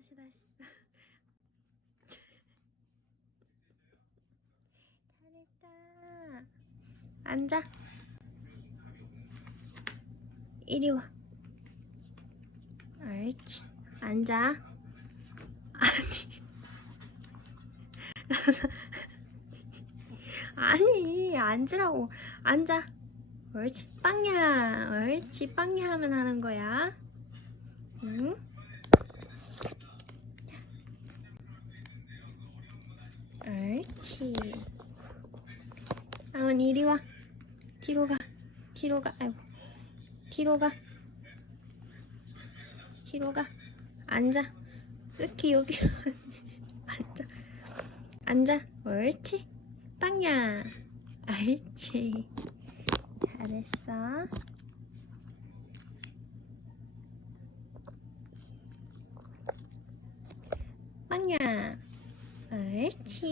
다시 다시. 잘했다. 앉아. 이리 와. 옳지. 앉아. 아니. 아니 앉으라고. 앉아. 옳지. 빵야. 옳지. 빵야 하면 하는 거야. 응? 옳지. 아원 이리 와. 뒤로 가. 뒤로 가. 아이고. 뒤로 가. 뒤로 가. 앉아. 이렇게 여기. 앉아. 앉아. 옳지. 빵야. 옳지. 잘했어. 빵야 而且